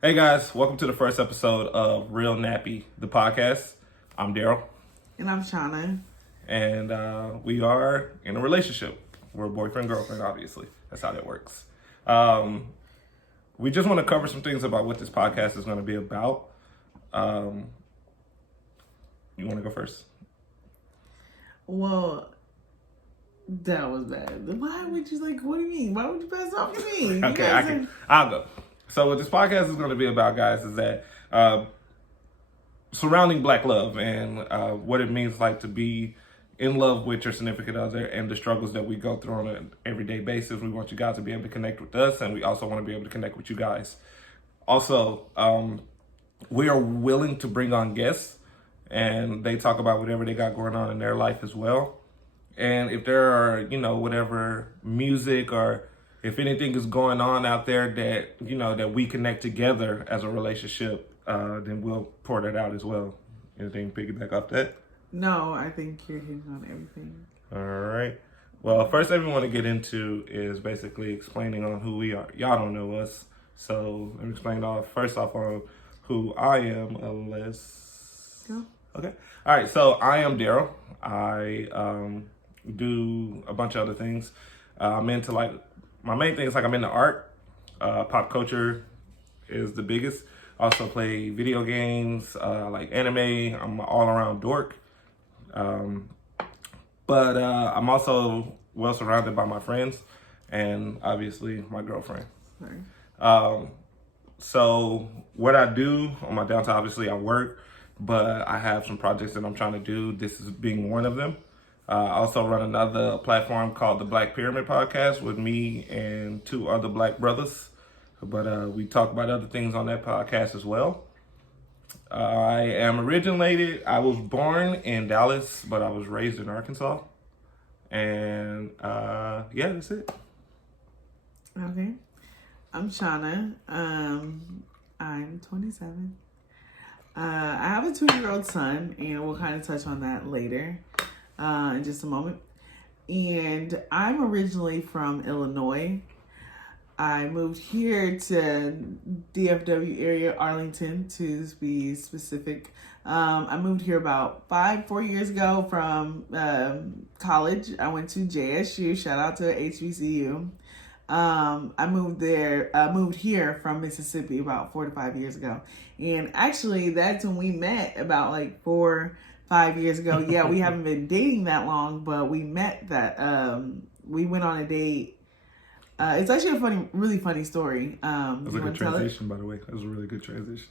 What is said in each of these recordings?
Hey guys, welcome to the first episode of Real Nappy, the podcast. I'm Daryl, And I'm Shauna. and we are in a relationship. We're boyfriend girlfriend, obviously. That's how that works. Um, we just want to cover some things about what this podcast is going to be about. You want to go first? Well, that was bad. Why would you what do you mean? Why would you pass off to me? Okay, I'll go. So what this podcast is going to be about, guys, is that surrounding Black love and what it means like to be in love with your significant other and the struggles that we go through on an everyday basis. We want you guys to be able to connect with us, and we also want to be able to connect with you guys. Also, we are willing to bring on guests, and they talk about whatever they got going on in their life as well. And if there are, whatever music or if anything is going on out there that, that we connect together as a relationship, then we'll pour that out as well. Anything piggyback off that? No, I think you're hitting on everything. All right. Well, first thing we want to get into is basically explaining on who we are. Y'all don't know us, so let me explain first off on who I am. Let's go. Okay. All right. So I am Daryl. I do a bunch of other things. I'm into my main thing is I'm into art. Pop culture is the biggest. Also play video games, like anime. I'm an all-around dork. But I'm also well surrounded by my friends and obviously my girlfriend. Sorry. So what I do on my downtime, obviously I work, but I have some projects that I'm trying to do. This is being one of them. I also run another platform called the Black Pyramid Podcast with me and two other Black brothers. But we talk about other things on that podcast as well. I am I was born in Dallas, but I was raised in Arkansas. And yeah, that's it. Okay. I'm Shauna. I'm 27. I have a 2-year-old son, and we'll kind of touch on that later in just a moment. And I'm originally from Illinois. I moved here to DFW area, Arlington, to be specific. I moved here about 4 years ago from college. I went to JSU. Shout out to HBCU. I moved here from Mississippi about 4 to 5 years ago. And actually, that's when we met about 4-5 years ago. Yeah, we haven't been dating that long, but we met we went on a date. It's actually a really funny story. It was a good transition, by the way. It was a really good transition.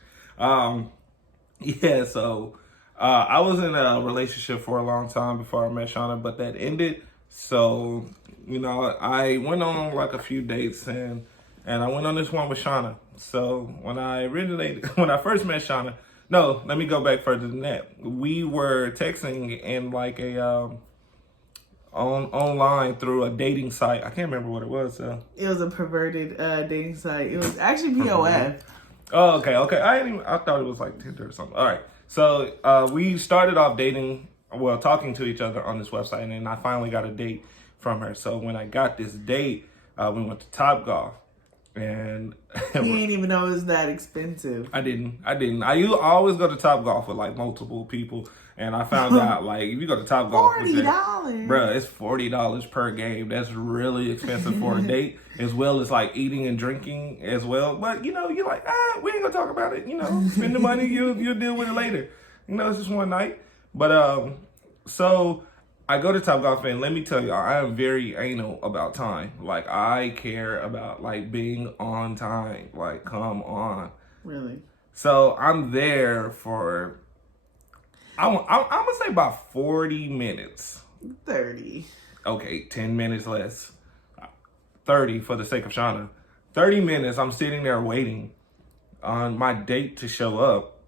Yeah, so I was in a relationship for a long time before I met Shauna, but that ended. So, I went on a few dates and I went on this one with Shauna. So when I first met Shauna, no, let me go back further than that. We were texting in online through a dating site. I can't remember what it was. It was a perverted dating site. It was actually POF. Oh, okay. I thought it was Tinder or something. All right. So we started off talking to each other on this website, and then I finally got a date from her. So when I got this date, we went to Topgolf, and you didn't even know it was that expensive. I didn't. I always go to Topgolf with multiple people. And I found out, if you go to Topgolf, $40, bruh, it's $40 per game. That's really expensive for a date, as well as eating and drinking as well. But you're we ain't gonna talk about it. Spend the money, you'll deal with it later. It's just one night. But so I go to Topgolf, and let me tell you, I am very anal about time. I care about being on time. Come on. Really? So I'm there for. I'm gonna say about 40 minutes. 30. Okay, 10 minutes less. 30 for the sake of Shauna. 30 minutes, I'm sitting there waiting on my date to show up.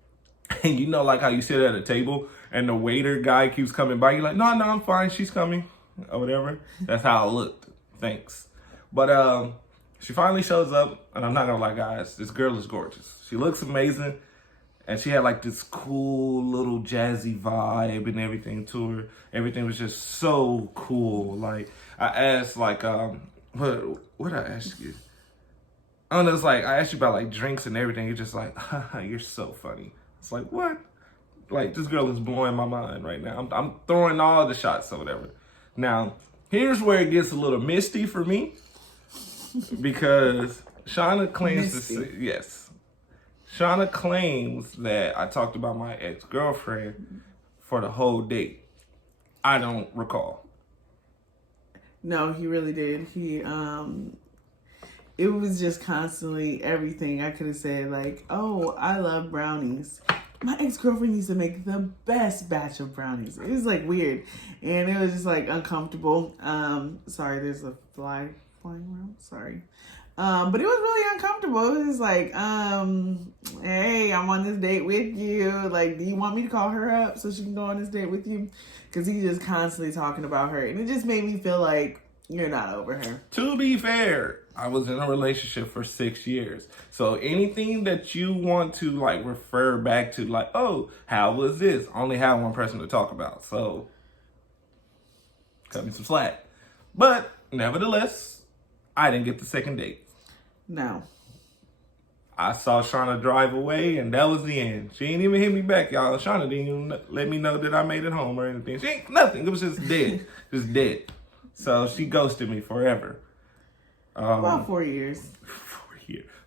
And how you sit at a table and the waiter guy keeps coming by. You're like, no, I'm fine. She's coming. Or whatever. That's how it looked. Thanks. But she finally shows up. And I'm not gonna lie, guys. This girl is gorgeous. She looks amazing. And she had this cool little jazzy vibe and everything to her. Everything was just so cool. I asked what I ask you? I don't know, it's like, I asked you about like drinks and everything. You're just like, haha, you're so funny. It's like, what? Like, this girl is blowing my mind right now. I'm throwing all the shots or whatever. Now, here's where it gets a little misty for me. Because Shauna claims to say, yes. Shauna claims that I talked about my ex-girlfriend for the whole date. I don't recall. No, he really did. It was just constantly everything I could have said, like, oh, I love brownies. My ex-girlfriend used to make the best batch of brownies. It was like weird. And it was just like uncomfortable. Sorry, there's a flying around. Sorry. But it was really uncomfortable. It was just like, hey, I'm on this date with you. Like, do you want me to call her up so she can go on this date with you? Because he's just constantly talking about her. And it just made me feel like you're not over her. To be fair, I was in a relationship for 6 years. So anything that you want to like refer back to, like, oh, how was this? Only have one person to talk about. So cut me some slack. But nevertheless, I didn't get the second date. No. I saw Shauna drive away, and that was the end. She ain't even hit me back, y'all. Shauna didn't even let me know that I made it home or anything. She ain't nothing. It was just dead. Just dead. So she ghosted me forever. About 4 years.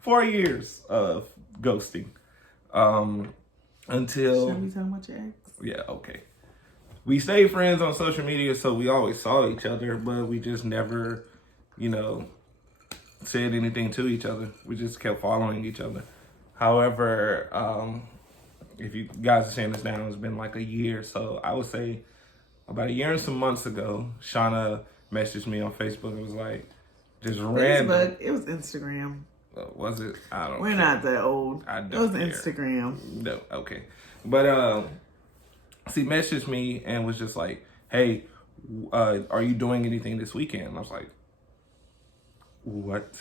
4 years of ghosting. Until... Should we talk about your ex? Yeah, okay. We stayed friends on social media, so we always saw each other, but we just never, said anything to each other. We just kept following each other. However, if you guys are seeing this now, it's been like a year. So I would say about a year and some months ago, Shauna messaged me on Facebook and was like, just random. Facebook, it was Instagram. Was it? I don't We're care. not that old. I don't It was care. Instagram. No, okay. But she messaged me and was just like, hey, are you doing anything this weekend? And I was like, what?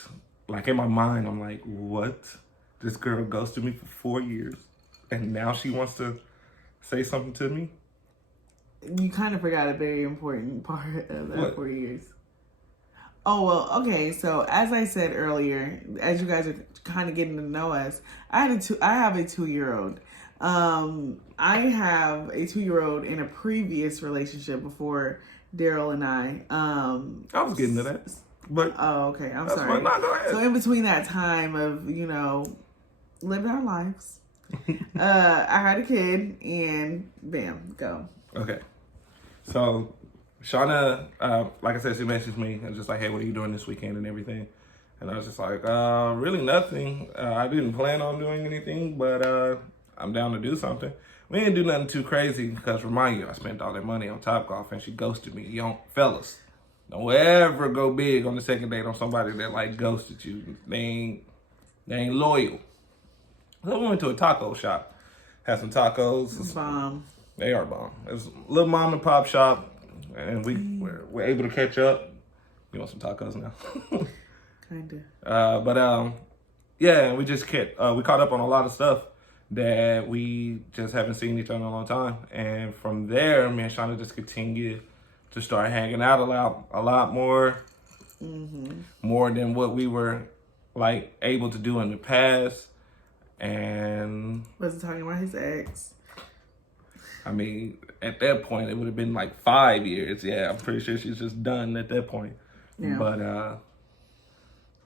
Like in my mind, I'm like, what? This girl ghosted me for 4 years and now she wants to say something to me? You kind of forgot a very important part of that What? 4 years. Oh, well, okay. So as I said earlier, as you guys are kind of getting to know us, I have a 2-year-old. I have a 2-year-old in a previous relationship before Daryl and I. I was getting to that. But oh, okay. I'm that's sorry. fine. No, go ahead. So in between that time of, living our lives, I had a kid and bam, go. Okay. So Shauna, like I said, she messaged me and just like, hey, what are you doing this weekend and everything? And I was just like, really nothing. I didn't plan on doing anything, but I'm down to do something. We didn't do nothing too crazy because, remind you, I spent all that money on Topgolf and she ghosted me. Fellas, don't ever go big on the second date on somebody that like ghosted you. They ain't loyal. So we went to a taco shop, had some tacos. Bomb. They are bomb. It was a little mom and pop shop, and we're able to catch up. You want some tacos now? Kinda. Yeah, we just we caught up on a lot of stuff that we just haven't seen each other in a long time. And from there, me and Shauna just continued to start hanging out a lot more, more than what we were like able to do in the past. And Wasn't talking about his ex. I mean, at that point, it would have been like 5 years. Yeah, I'm pretty sure she's just done at that point. Yeah.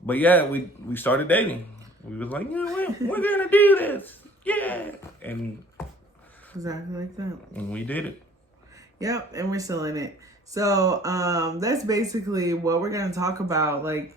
But yeah, we started dating. We was like, we're gonna do this. Yeah. And Exactly like that. And we did it. Yep, and we're still in it. So that's basically what we're gonna talk about. Like,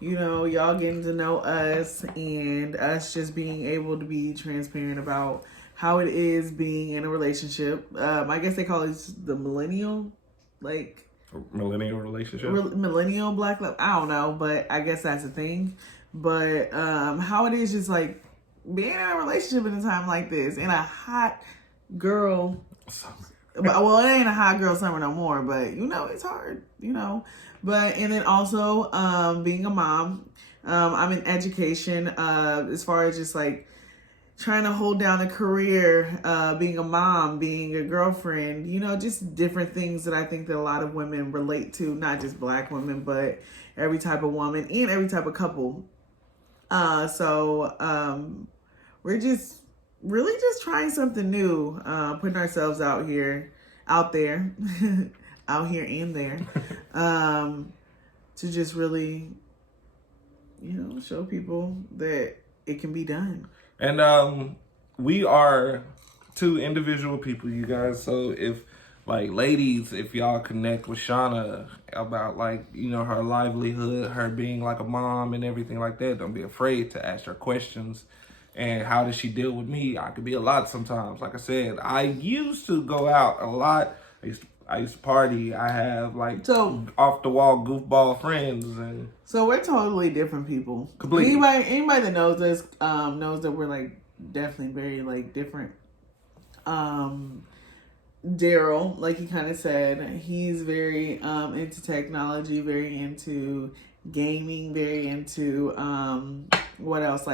y'all getting to know us and us just being able to be transparent about how it is being in a relationship. I guess they call it the millennial, like Millennial relationship. Millennial black love. I don't know, but I guess that's a thing. But how it is just like being in a relationship in a time like this, in a hot girl Summer. Well, it ain't a hot girl summer no more, but it's hard, But and then also being a mom, I'm in education as far as just like trying to hold down a career, being a mom, being a girlfriend, just different things that I think that a lot of women relate to, not just black women, but every type of woman and every type of couple. We're just really just trying something new, putting ourselves out there, out here and there, to just really, show people that it can be done. And we are two individual people, you guys. So if ladies, if y'all connect with Shauna about her livelihood, her being like a mom and everything like that, don't be afraid to ask her questions. And how does she deal with me? I could be a lot sometimes. Like I said, I used to go out a lot. I used to party. I have off the wall goofball friends, and so we're totally different people. Completely. Anybody that knows us knows that we're definitely very different. Daryl, like he kind of said, he's very into technology, very into gaming, very into what else?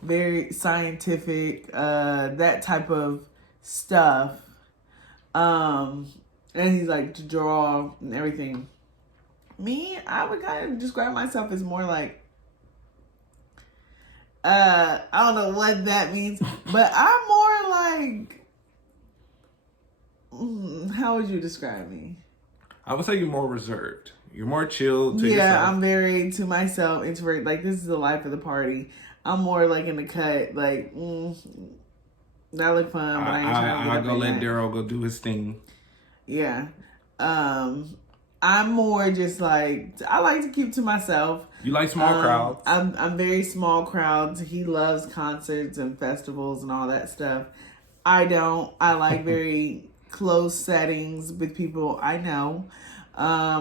Very scientific, that type of stuff. And he's to draw and everything. Me, I would kind of describe myself as more I don't know what that means, but I'm more how would you describe me? I would say you're more reserved. You're more chill to yourself. Yeah, I'm very to myself, introvert. This is the life of the party. I'm more in the cut. That look fun, but I ain't trying to I'll go let Daryl go do his thing. Yeah. I'm more just I like to keep to myself. You like small crowds. I'm very small crowds. He loves concerts and festivals and all that stuff. I don't. I like very close settings with people I know. I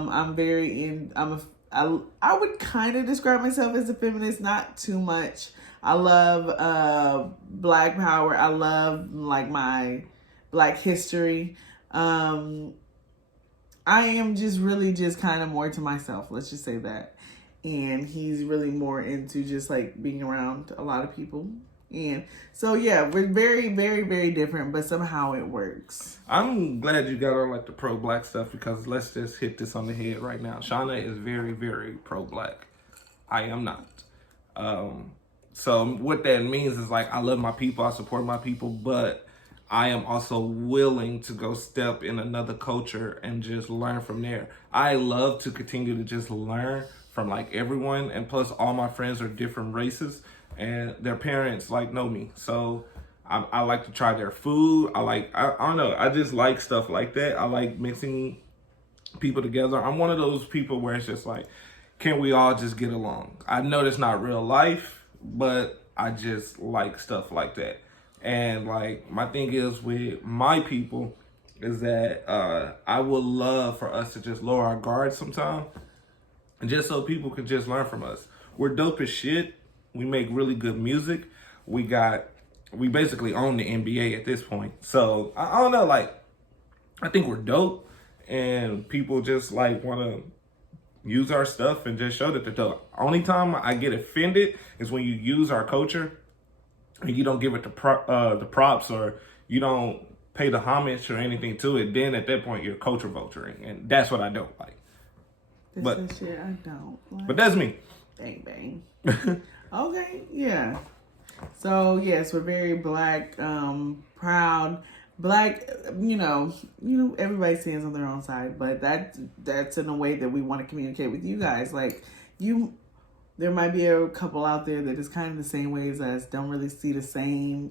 would kind of describe myself as a feminist, not too much. I love Black Power. I love my Black history. I am just really just kind of more to myself. Let's just say that. And he's really more into just being around a lot of people. And so, yeah, we're very, very, very different, but somehow it works. I'm glad you got on the pro-Black stuff, because let's just hit this on the head right now. Shauna is very, very pro-Black. I am not. So what that means is I love my people, I support my people, but I am also willing to go step in another culture and just learn from there. I love to continue to just learn from everyone, and plus all my friends are different races, and their parents know me. So I like to try their food. I don't know. I just like stuff like that. I like mixing people together. I'm one of those people where it's just can we all just get along? I know that's not real life, but I just like stuff like that. And my thing is with my people is that I would love for us to just lower our guard sometime, and just so people can just learn from us. We're dope as shit. We make really good music. We basically own the NBA at this point. So I don't know, I think we're dope, and people just want to use our stuff and just show that they're dope. Only time I get offended is when you use our culture and you don't give it the props, or you don't pay the homage or anything to it. Then at that point you're culture vulturing, and that's what I don't like. This shit I don't like. But that's me. Bang bang. Okay, yeah. So yes, we're very Black, proud. Black, everybody's stands on their own side, but that's in a way that we want to communicate with you guys. There might be a couple out there that is kind of the same way as us, don't really see the same,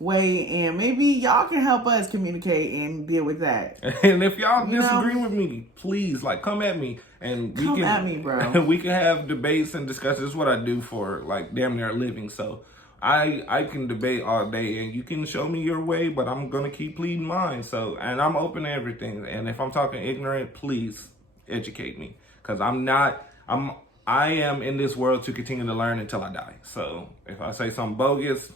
way, and maybe y'all can help us communicate and deal with that. And if y'all disagree with me, please come at me, and come at me, bro. We can have debates and discussions. This is what I do for damn near a living. So I can debate all day, and you can show me your way, but I'm gonna keep pleading mine. So, and I'm open to everything. And if I'm talking ignorant, please educate me, because I am in this world to continue to learn until I die. So if I say something bogus,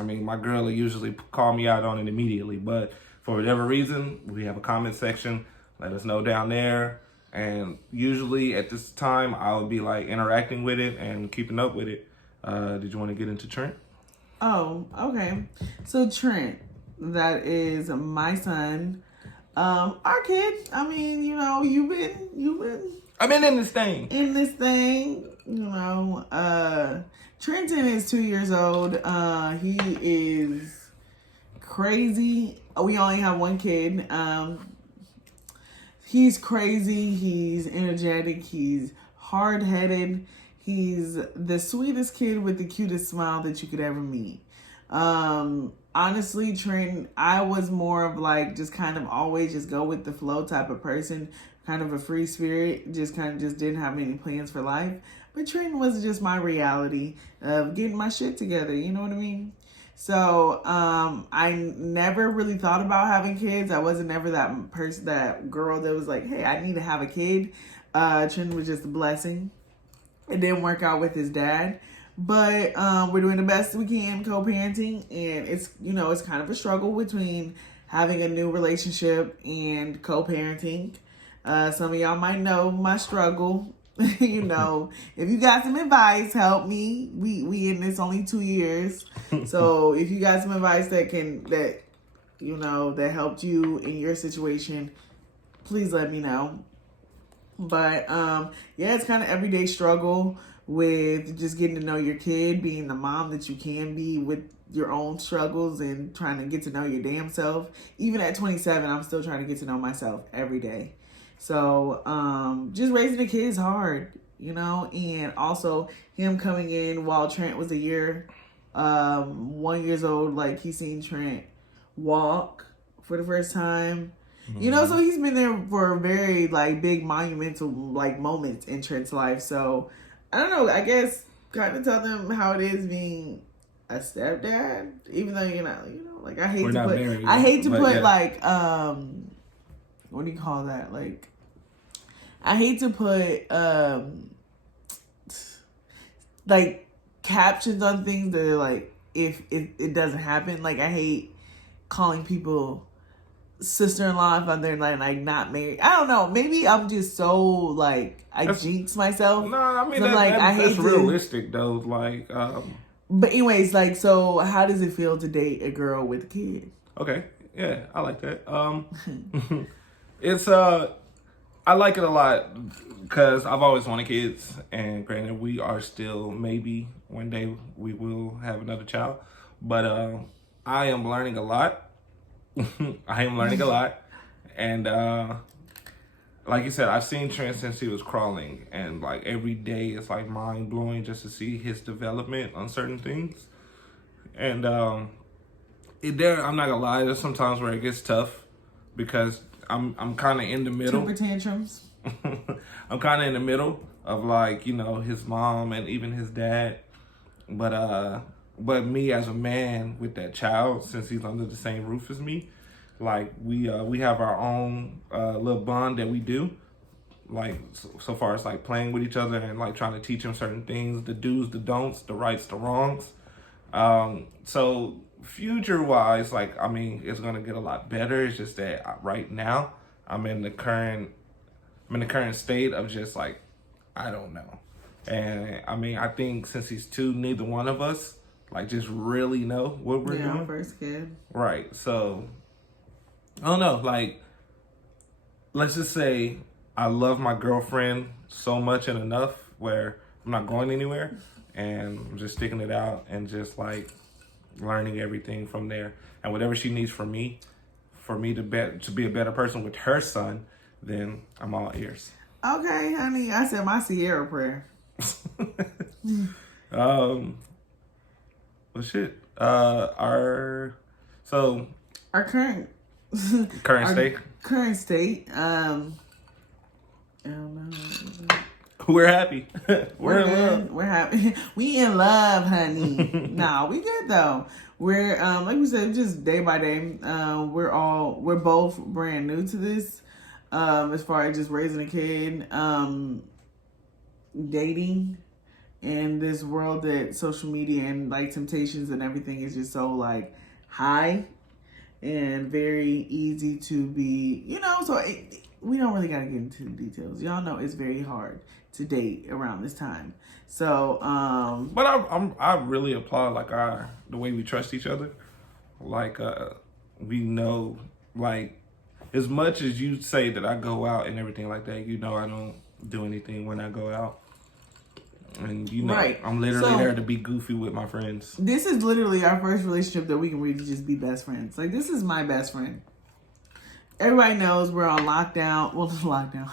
my girl will usually call me out on it immediately. But for whatever reason, we have a comment section. Let us know down there. And usually at this time, I'll be interacting with it and keeping up with it. Did you want to get into Trent? Oh, okay. So Trent, that is my son. Our kid. You've been I've been in this thing. Trenton is 2 years old. He is crazy. We only have one kid. He's crazy. He's energetic. He's hard-headed. He's the sweetest kid with the cutest smile that you could ever meet. Honestly, Trent, I was more of like just kind of always just go with the flow type of person, kind of a free spirit, just kind of just didn't have any plans for life. But Trent was just my reality of getting my shit together. You know what I mean? So I never really thought about having kids. I wasn't never that person, that girl that was like, hey, I need to have a kid. Trent was just a blessing. It didn't work out with his dad. But we're doing the best we can co-parenting, and it's kind of a struggle between having a new relationship and co-parenting. Some of y'all might know my struggle. If you got some advice, help me. We in this only 2 years, so if you got some advice that helped you in your situation, please let me know. But it's kind of everyday struggle with just getting to know your kid, being the mom that you can be with your own struggles and trying to get to know your damn self. Even at 27, I'm still trying to get to know myself every day. So just raising a kid is hard, and also him coming in while Trent was 1 year old, like he seen Trent walk for the first time. Mm-hmm. So he's been there for very big monumental moments in Trent's life. So I don't know, I guess kind of tell them how it is being a stepdad, even though I hate to put married, what do you call that? I hate to put captions on things that are if it doesn't happen. I hate calling people sister-in-law if they're not married. I don't know. Maybe I'm just so I jinx myself. No, I mean that's realistic though. But anyways, so how does it feel to date a girl with a kid? Okay, yeah, I like that. It's I like it a lot because I've always wanted kids, and granted, we are still maybe one day we will have another child, but I am learning a lot. I am learning a lot, and like you said, I've seen Trent since he was crawling, and every day it's mind blowing just to see his development on certain things. And I'm not gonna lie, there's sometimes where it gets tough because I'm kind of in the middle. Temper tantrums. I'm kind of in the middle of his mom and even his dad, but me as a man with that child, since he's under the same roof as me, we have our own little bond that we do, so far as playing with each other and trying to teach him certain things, the do's, the don'ts, the rights, the wrongs. So future wise, it's gonna get a lot better. It's just that right now I'm in the current state of just I don't know. And I think since he's 2, neither one of us just really know what we're doing. First kid. Right. So I don't know. Let's just say I love my girlfriend so much and enough where I'm not going anywhere, and I'm just sticking it out and just learning everything from there. And whatever she needs from me, to be a better person with her son, then I'm all ears. Okay, honey. I said my Sierra prayer. Well, shit. Our current state. Current state. I don't know. We're happy. We're in love. We're happy. We in love, honey. Nah, we good though. We're like we said, just day by day. We're both brand new to this. As far as just raising a kid, dating, in this world that social media and temptations and everything is just so high and very easy to be, so we don't really got to get into the details. Y'all know it's very hard to date around this time. So, but I really applaud the way we trust each other. We know as much as you say that I go out and everything like that, I don't do anything when I go out. And you know, Right. I'm literally So- there to be goofy with my friends. This is literally our first relationship that we can really just be best friends. Like, this is my best friend. Everybody knows we're on lockdown. Well, lockdown.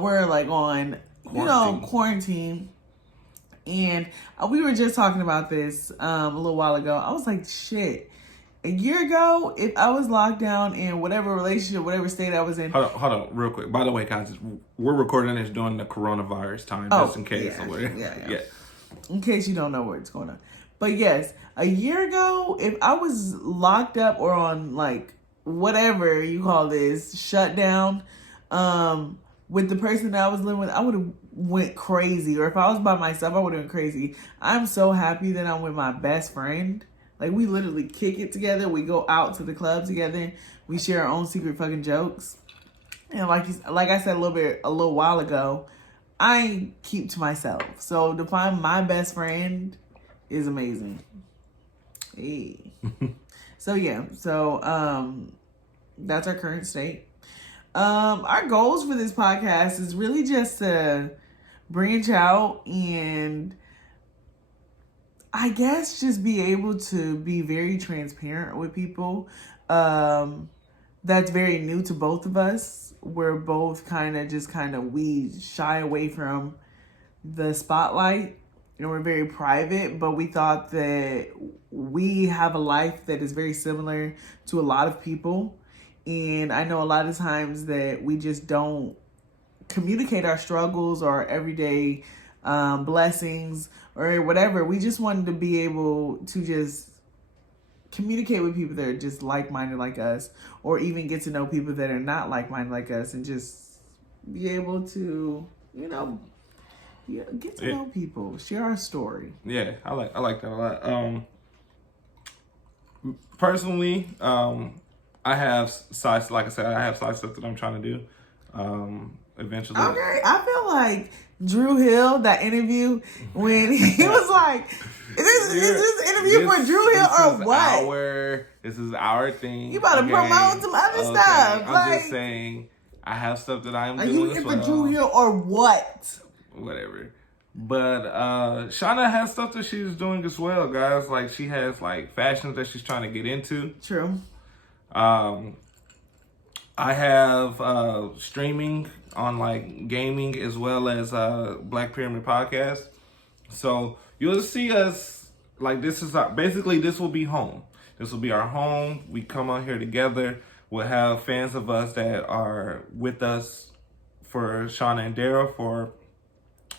We're like on, quarantine. And we were just talking about this a little while ago. I was like, shit. A year ago, if I was locked down in whatever relationship, whatever state I was in. Hold on, real quick. By the way, guys, we're recording this during the coronavirus time, just in case. Yeah. In case you don't know what's going on. But yes, a year ago, if I was locked up or on like whatever you call this, shut down, with the person that I was living with, I would have went crazy. Or if I was by myself, I would have went crazy. I'm so happy that I'm with my best friend. Like, we literally kick it together. We go out to the club together. We share our own secret fucking jokes. And like I said a little while ago, I keep to myself. So to find my best friend is amazing. Hey. So that's our current state. Our goals for this podcast is really just to branch out and I guess just be able to be very transparent with people. That's very new to both of us. We're both we shy away from the spotlight and we're very private, but we thought that we have a life that is very similar to a lot of people. And I know a lot of times that we just don't communicate our struggles or everyday blessings or whatever. We just wanted to be able to just communicate with people that are just like-minded like us, or even get to know people that are not like-minded like us, and just be able to, get to know people, share our story. Yeah, I like that a lot. Personally, I have side, like I said, I have side stuff that I'm trying to do. Eventually. Okay, I feel like Drew Hill, that interview when he was like, is this interview for Drew Hill or what? This is our thing. You about to promote some other stuff. I'm just saying, I have stuff that I'm doing. Are you in for Drew Hill or what? Whatever. But Shauna has stuff that she's doing as well, guys. Like, she has like fashions that she's trying to get into. True. I have streaming on like gaming as well as Black Pyramid Podcast. So you'll see us like this will be home. This will be our home. We come on here together. We'll have fans of us that are with us for Shauna and Daryl for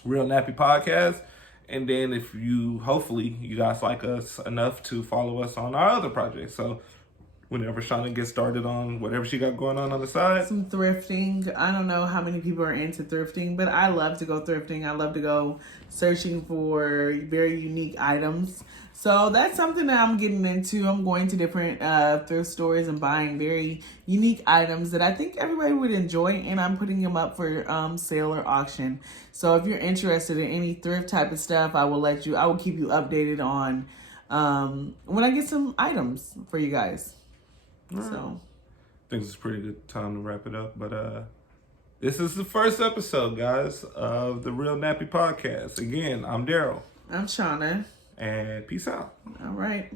Real Nappy Podcast. And then hopefully you guys like us enough to follow us on our other projects. So whenever Shauna gets started on whatever she got going on the side. Some thrifting. I don't know how many people are into thrifting, but I love to go thrifting. I love to go searching for very unique items. So that's something that I'm getting into. I'm going to different thrift stores and buying very unique items that I think everybody would enjoy, and I'm putting them up for sale or auction. So if you're interested in any thrift type of stuff, I will keep you updated on when I get some items for you guys. Right. So I think it's a pretty good time to wrap it up. But this is the first episode, guys, of the Real Nappy Podcast. Again, I'm Daryl. I'm Shauna. And peace out. All right.